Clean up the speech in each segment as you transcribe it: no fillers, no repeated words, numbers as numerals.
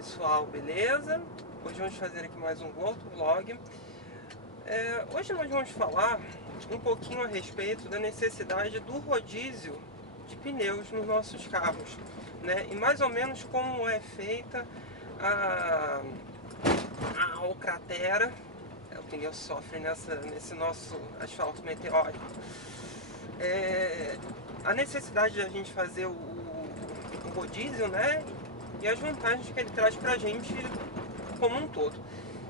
pessoal, beleza? Hoje vamos fazer aqui mais um outro vlog. Hoje nós vamos falar um pouquinho a respeito da necessidade do rodízio de pneus nos nossos carros, né? E mais ou menos como é feita a alcratera. O pneu sofre nesse nosso asfalto meteórico. A necessidade de a gente fazer o rodízio, né? E as vantagens que ele traz pra gente como um todo.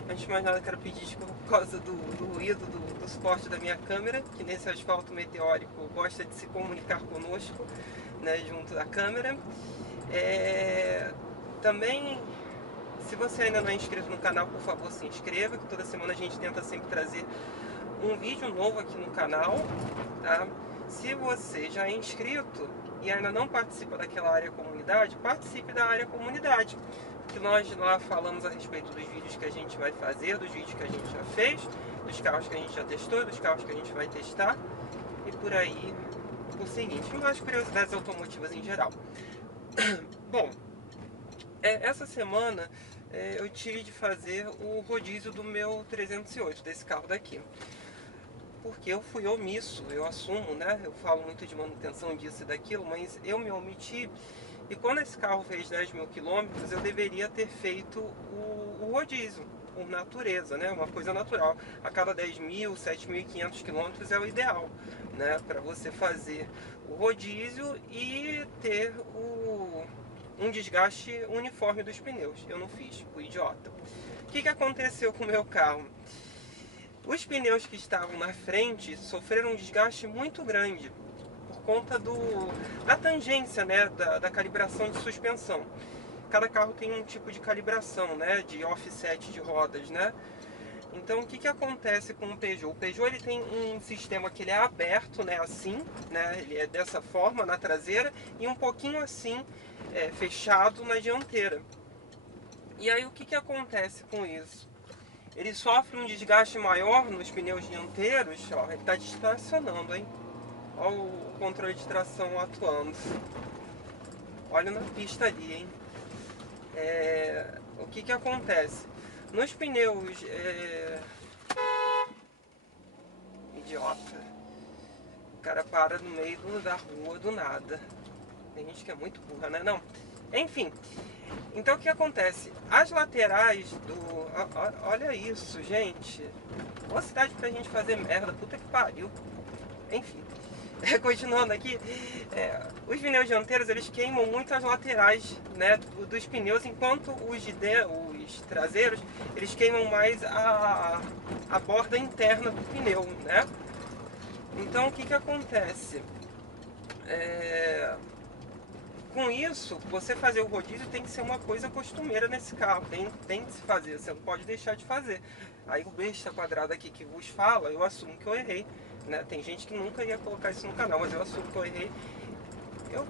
Antes de mais nada, quero pedir desculpa por causa do ruído do suporte da minha câmera, que nesse asfalto meteórico gosta de se comunicar conosco, né, junto da câmera. Também, se você ainda não é inscrito no canal, por favor, se inscreva, que toda semana a gente tenta sempre trazer um vídeo novo aqui no canal, tá? Se você já é inscrito e ainda não participa daquela área comunidade, participe da área comunidade, que nós lá falamos a respeito dos vídeos que a gente vai fazer, dos vídeos que a gente já fez, dos carros que a gente já testou, dos carros que a gente vai testar e por aí o seguinte, mais curiosidades automotivas em geral. Bom, essa semana eu tive de fazer o rodízio do meu 308, desse carro daqui. Porque eu fui omisso, eu assumo, né? Eu falo muito de manutenção disso e daquilo, mas eu me omiti. E quando esse carro fez 10 mil quilômetros, eu deveria ter feito o rodízio, por natureza, né? Uma coisa natural. A cada 10 mil, 7.500 quilômetros é o ideal, né? Para você fazer o rodízio e ter um desgaste uniforme dos pneus. Eu não fiz, fui idiota. O que aconteceu com o meu carro? Os pneus que estavam na frente sofreram um desgaste muito grande por conta da tangência, né, da calibração de suspensão. Cada carro tem um tipo de calibração, né, de offset de rodas, né? Então o que acontece com o Peugeot? O Peugeot ele tem um sistema que ele é aberto, né, assim, né, ele é dessa forma na traseira e um pouquinho assim, fechado na dianteira. E aí o que acontece com isso? Ele sofre um desgaste maior nos pneus dianteiros, ó, ele está distracionando, hein? Olha o controle de tração atuando. Olha na pista ali, hein? O que acontece? Nos pneus... Idiota. O cara para no meio da rua do nada. Tem gente que é muito burra, né? Não. Enfim. Então o que acontece? As laterais do... Olha isso, gente. Boa cidade pra gente fazer merda. Puta que pariu. Enfim. Continuando aqui. Os pneus dianteiros, eles queimam muito as laterais, né, dos pneus, enquanto os traseiros, eles queimam mais a borda interna do pneu, né? Então o que acontece? Com isso, você fazer o rodízio tem que ser uma coisa costumeira nesse carro, tem que se fazer, você não pode deixar de fazer. Aí o besta quadrado aqui que vos fala, eu assumo que eu errei, né? Tem gente que nunca ia colocar isso no canal, mas eu assumo que eu errei. Eu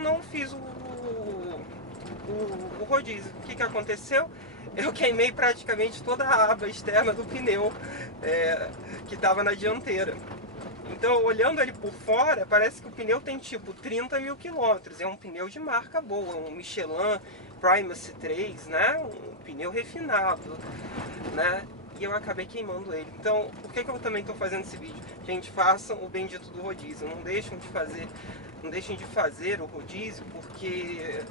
não fiz o rodízio. O que aconteceu? Eu queimei praticamente toda a aba externa do pneu que estava na dianteira. Então, olhando ele por fora, parece que o pneu tem tipo 30 mil quilômetros. É um pneu de marca boa, um Michelin Primacy 3, né? Um pneu refinado, né? E eu acabei queimando ele. Então, por que eu também estou fazendo esse vídeo? Gente, façam o bendito do rodízio. Não deixem de fazer o rodízio, porque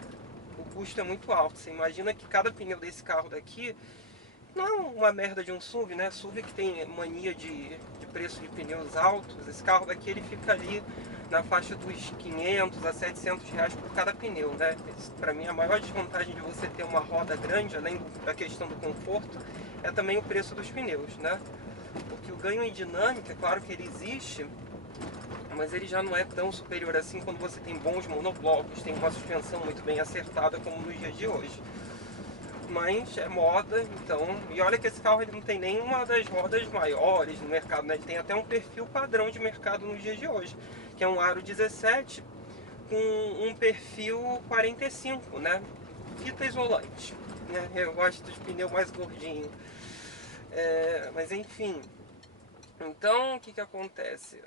o custo é muito alto. Você imagina que cada pneu desse carro daqui não é uma merda de um SUV, né? SUV que tem mania de preço de pneus altos. Esse carro daqui ele fica ali na faixa dos 500 a 700 reais por cada pneu, né? Para mim a maior desvantagem de você ter uma roda grande, além da questão do conforto, é também o preço dos pneus, né? Porque o ganho em dinâmica, é claro que ele existe, mas ele já não é tão superior assim quando você tem bons monoblocos, tem uma suspensão muito bem acertada como nos dias de hoje. Mas é moda, então... E olha que esse carro ele não tem nenhuma das rodas maiores no mercado, né? Ele tem até um perfil padrão de mercado nos dias de hoje, que é um aro 17 com um perfil 45, né? Fita isolante, né? Eu gosto dos pneus mais gordinhos. Mas enfim... Então, o que que acontece?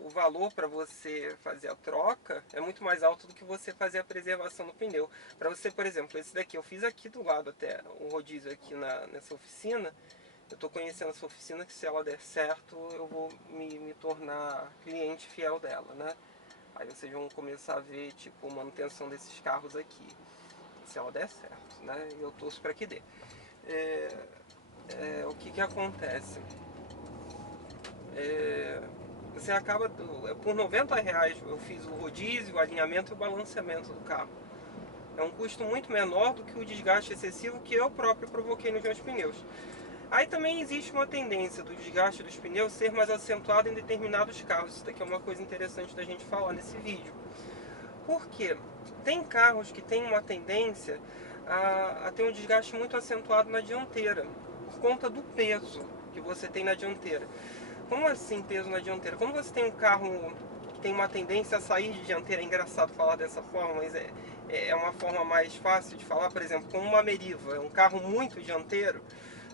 O valor para você fazer a troca é muito mais alto do que você fazer a preservação do pneu. Para você, por exemplo, esse daqui eu fiz aqui do lado até o rodízio aqui nessa oficina. Eu estou conhecendo essa oficina que se ela der certo eu vou me tornar cliente fiel dela, né? Aí vocês vão começar a ver tipo manutenção desses carros aqui, se ela der certo, né? Eu torço para que dê. O que que acontece? Você acaba, por R$ 90 eu fiz o rodízio, o alinhamento e o balanceamento do carro. É um custo muito menor do que o desgaste excessivo que eu próprio provoquei nos meus pneus. Aí também existe uma tendência do desgaste dos pneus ser mais acentuado em determinados carros. Isso daqui é uma coisa interessante da gente falar nesse vídeo. Por quê? Tem carros que têm uma tendência a ter um desgaste muito acentuado na dianteira, por conta do peso que você tem na dianteira. Como assim peso na dianteira? Quando você tem um carro que tem uma tendência a sair de dianteira, é engraçado falar dessa forma, mas é uma forma mais fácil de falar, por exemplo, como uma Meriva, é um carro muito dianteiro,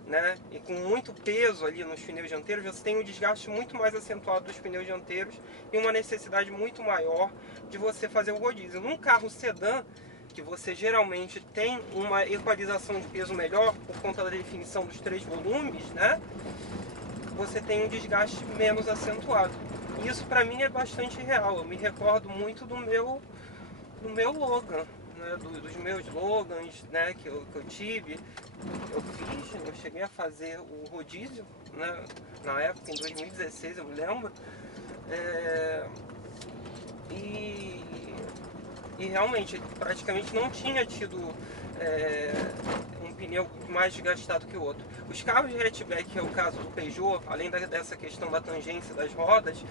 né? E com muito peso ali nos pneus dianteiros, você tem um desgaste muito mais acentuado dos pneus dianteiros e uma necessidade muito maior de você fazer o rodízio. Num carro sedã, que você geralmente tem uma equalização de peso melhor por conta da definição dos 3 volumes, né? Você tem um desgaste menos acentuado. E isso para mim é bastante real. Eu me recordo muito do meu Logan, né? Dos meus Logans, né? que eu tive. Eu cheguei a fazer o rodízio, né? Na época, em 2016, eu me lembro. É, e, e realmente, praticamente não tinha tido um pneu mais desgastado que o outro. Os carros de hatchback, que é o caso do Peugeot, além dessa questão da tangência das rodas,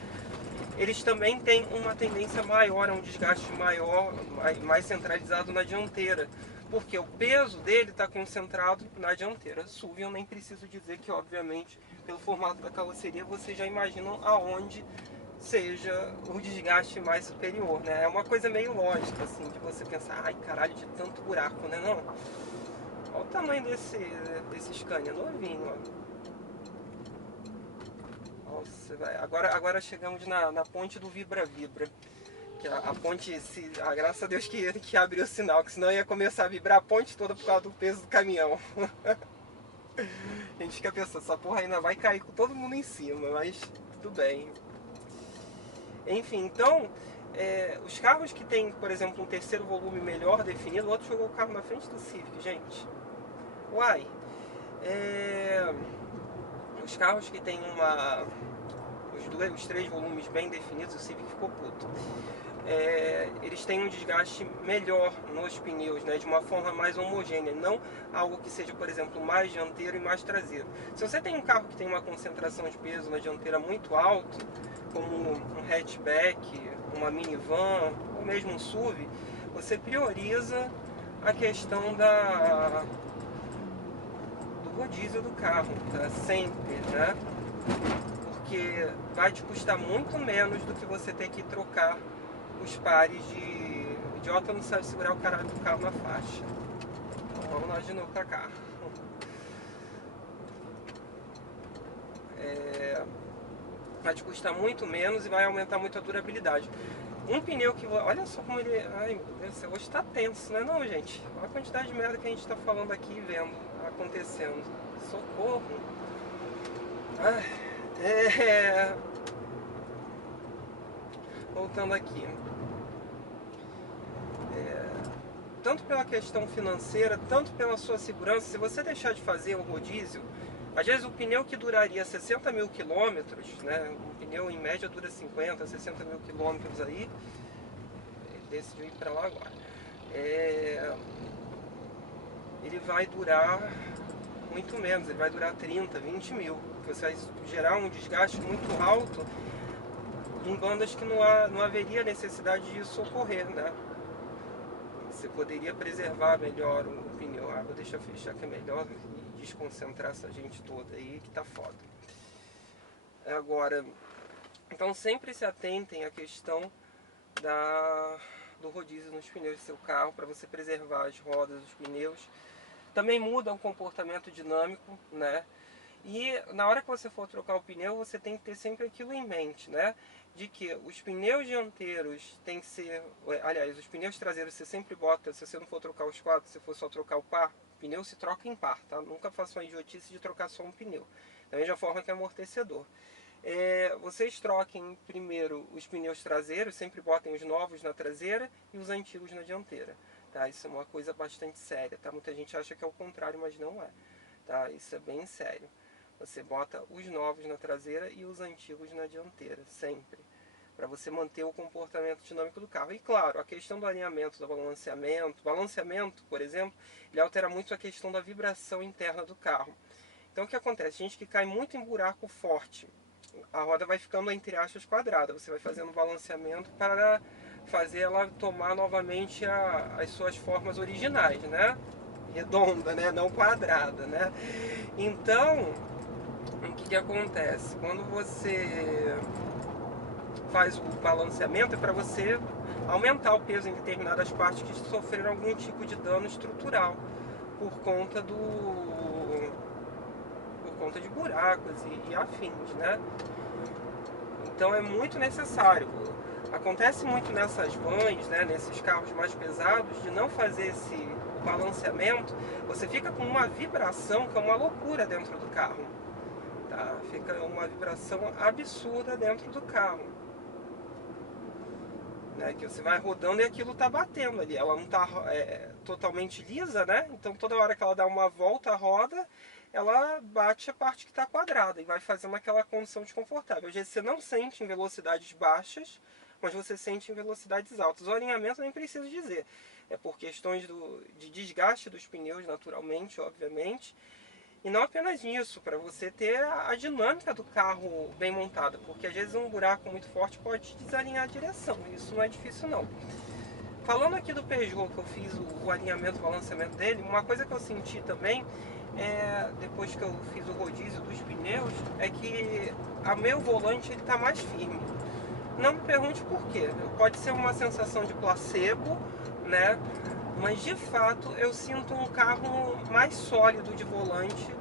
eles também têm uma tendência maior, a um desgaste maior, mais centralizado na dianteira, porque o peso dele está concentrado na dianteira. SUV eu nem preciso dizer que, obviamente, pelo formato da carroceria, vocês já imaginam aonde seja o desgaste mais superior, né? É uma coisa meio lógica, assim, de você pensar, ai caralho, de tanto buraco, né? Não. Olha o tamanho desse Scania, novinho, ó. Nossa, agora chegamos na ponte do Vibra-Vibra. Que a ponte, graças a Deus que abriu o sinal, que senão ia começar a vibrar a ponte toda por causa do peso do caminhão. A gente fica pensando, essa porra ainda vai cair com todo mundo em cima, mas tudo bem. Enfim, então, os carros que tem, por exemplo, um terceiro volume melhor definido, o outro jogou o carro na frente do Civic, gente. Uai, os carros que tem os 3 volumes bem definidos, o Civic ficou puto. Eles têm um desgaste melhor nos pneus, né, de uma forma mais homogênea, não algo que seja, por exemplo, mais dianteiro e mais traseiro. Se você tem um carro que tem uma concentração de peso na dianteira muito alto, como um hatchback, uma minivan ou mesmo um SUV, você prioriza a questão do rodízio do carro, tá? Sempre, né? Porque vai te custar muito menos do que você ter que trocar os pares de... O idiota não sabe segurar o caralho do carro na faixa. Então vamos nós de novo pra cá. Vai te custar muito menos e vai aumentar muito a durabilidade. Um pneu que... Olha só como ele... Ai meu Deus, hoje tá tenso, né não, gente? Olha a quantidade de merda que a gente tá falando aqui e vendo acontecendo. Socorro. Ai, voltando aqui. Tanto pela questão financeira, tanto pela sua segurança, se você deixar de fazer o rodízio, às vezes o pneu que duraria 60 mil quilômetros, né, um pneu em média dura 50, 60 mil quilômetros aí, ele decidiu ir para lá agora, ele vai durar muito menos, ele vai durar 30, 20 mil, porque você vai gerar um desgaste muito alto em bandas que não haveria necessidade disso ocorrer, né? Você poderia preservar melhor o pneu. Vou deixar fechar que é melhor e desconcentrar essa gente toda aí que tá foda. Agora, então sempre se atentem à questão do rodízio nos pneus do seu carro para você preservar as rodas, os pneus. Também muda o comportamento dinâmico, né? E na hora que você for trocar o pneu, você tem que ter sempre aquilo em mente, né? De que os pneus dianteiros tem que ser... Aliás, os pneus traseiros você sempre bota, se você não for trocar os quatro, se for só trocar o par, o pneu se troca em par, tá? Nunca faça uma idiotice de trocar só um pneu. Da mesma forma que amortecedor. Vocês troquem primeiro os pneus traseiros, sempre botem os novos na traseira e os antigos na dianteira. Tá? Isso é uma coisa bastante séria, tá? Muita gente acha que é o contrário, mas não é. Tá? Isso é bem sério. Você bota os novos na traseira e os antigos na dianteira, sempre. Para você manter o comportamento dinâmico do carro. E claro, a questão do alinhamento, do balanceamento. Balanceamento, por exemplo, ele altera muito a questão da vibração interna do carro. Então o que acontece? Gente que cai muito em buraco forte, a roda vai ficando entre aspas quadrada. Você vai fazendo o balanceamento para fazer ela tomar novamente as suas formas originais, né? Redonda, né? Não quadrada, né? Então, o que acontece? Quando você faz o balanceamento, é para você aumentar o peso em determinadas partes que sofreram algum tipo de dano estrutural por conta de buracos e afins, né? Então é muito necessário. Acontece muito nessas vans, né, nesses carros mais pesados, de não fazer esse balanceamento. Você fica com uma vibração que é uma loucura dentro do carro. Tá? Fica uma vibração absurda dentro do carro. Né, que você vai rodando e aquilo tá batendo ali. Ela não tá totalmente lisa, né? Então toda hora que ela dá uma volta à roda, ela bate a parte que está quadrada e vai fazendo aquela condição desconfortável. Às vezes você não sente em velocidades baixas, mas você sente em velocidades altas. O alinhamento nem preciso dizer. É por questões de desgaste dos pneus, naturalmente, obviamente. E não apenas isso, para você ter a dinâmica do carro bem montada, porque às vezes um buraco muito forte pode desalinhar a direção, isso não é difícil não. Falando aqui do Peugeot, que eu fiz o alinhamento, o balanceamento dele, uma coisa que eu senti também, depois que eu fiz o rodízio dos pneus, é que o meu volante está mais firme. Não me pergunte por quê, pode ser uma sensação de placebo, né? Mas de fato eu sinto um carro mais sólido de volante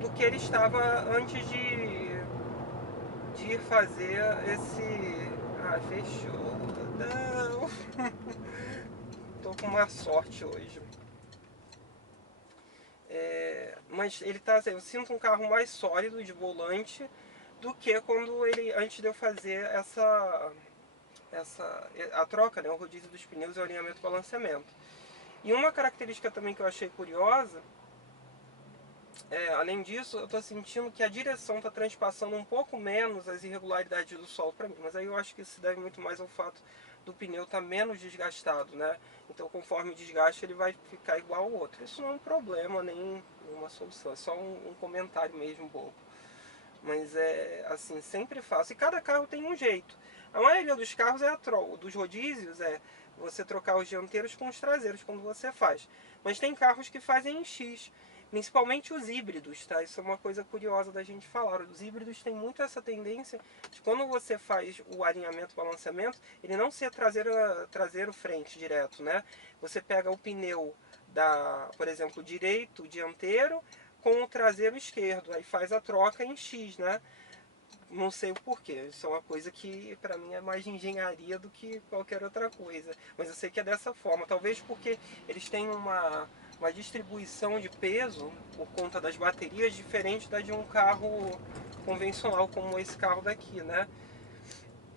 do que ele estava antes de ir fazer esse... Ah, fechou. Não. Tô com uma sorte hoje. Mas ele tá, eu sinto um carro mais sólido de volante do que quando ele, antes de eu fazer a troca, né, o rodízio dos pneus e o alinhamento e balanceamento. E uma característica também que eu achei curiosa, além disso, eu estou sentindo que a direção está transpassando um pouco menos as irregularidades do solo para mim. Mas aí eu acho que isso se deve muito mais ao fato do pneu estar menos desgastado, né? Então conforme o desgaste ele vai ficar igual ao outro. Isso não é um problema, nem uma solução, é só um comentário mesmo bobo. Mas assim, sempre faço. E cada carro tem um jeito. A maioria dos carros dos rodízios você trocar os dianteiros com os traseiros quando você faz. Mas tem carros que fazem em X, principalmente os híbridos, tá? Isso é uma coisa curiosa da gente falar. Os híbridos têm muito essa tendência de quando você faz o alinhamento, balanceamento, ele não ser traseiro frente direto, né? Você pega o pneu por exemplo, direito, dianteiro, com o traseiro esquerdo, aí faz a troca em X, né? Não sei o porquê, isso é uma coisa que para mim é mais de engenharia do que qualquer outra coisa, mas eu sei que é dessa forma, talvez porque eles têm uma distribuição de peso por conta das baterias diferente da de um carro convencional como esse carro daqui, né?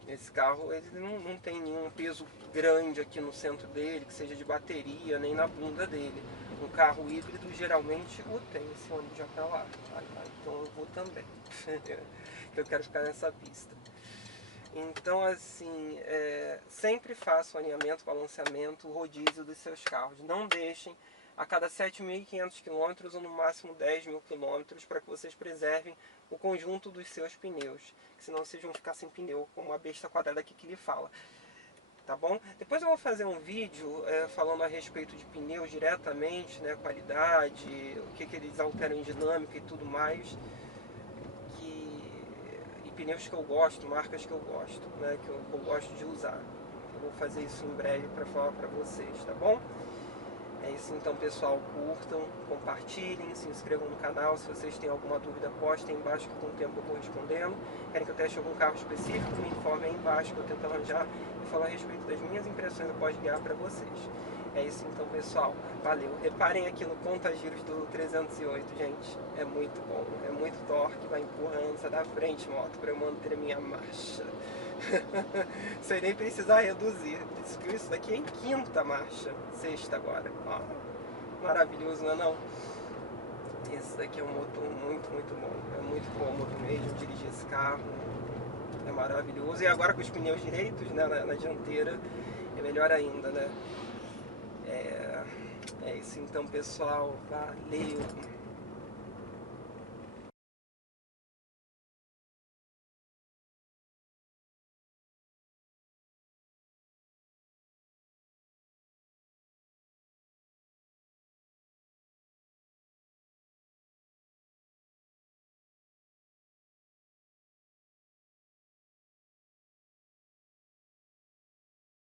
Esse carro ele não tem nenhum peso grande aqui no centro dele, que seja de bateria, nem na bunda dele. Um carro híbrido geralmente o tem. Esse ônibus já tá lá. Então eu vou também. Eu quero ficar nessa pista. Então assim, sempre faça o alinhamento, balanceamento, o rodízio dos seus carros. Não deixem a cada 7.500 km ou no máximo 10.000 km para que vocês preservem o conjunto dos seus pneus. Senão vocês vão ficar sem pneu, como a besta quadrada aqui que ele fala. Tá bom? Depois eu vou fazer um vídeo falando a respeito de pneus diretamente, né, qualidade, o que eles alteram em dinâmica e tudo mais. E pneus que eu gosto, marcas que eu gosto, né, que eu gosto de usar. Eu vou fazer isso em breve para falar para vocês, tá bom? É isso então, pessoal, curtam, compartilhem, se inscrevam no canal. Se vocês têm alguma dúvida, postem aí embaixo que com o tempo eu vou respondendo. Querem que eu teste algum carro específico, me informem aí embaixo que eu tento arranjar e falar a respeito das minhas impressões após guiar para vocês. É isso então, pessoal, valeu. Reparem aqui no conta-giros do 308, gente, é muito bom, é muito torque, vai empurrando, sai da frente, moto, para eu manter a minha marcha. Sem nem precisar reduzir. Isso daqui é em quinta marcha, sexta agora. Ó, maravilhoso, não é não? Esse daqui é um motor muito bom. É muito cômodo mesmo dirigir esse carro. É maravilhoso. E agora com os pneus direitos, né, na dianteira, é melhor ainda, né? É isso então, pessoal. Valeu!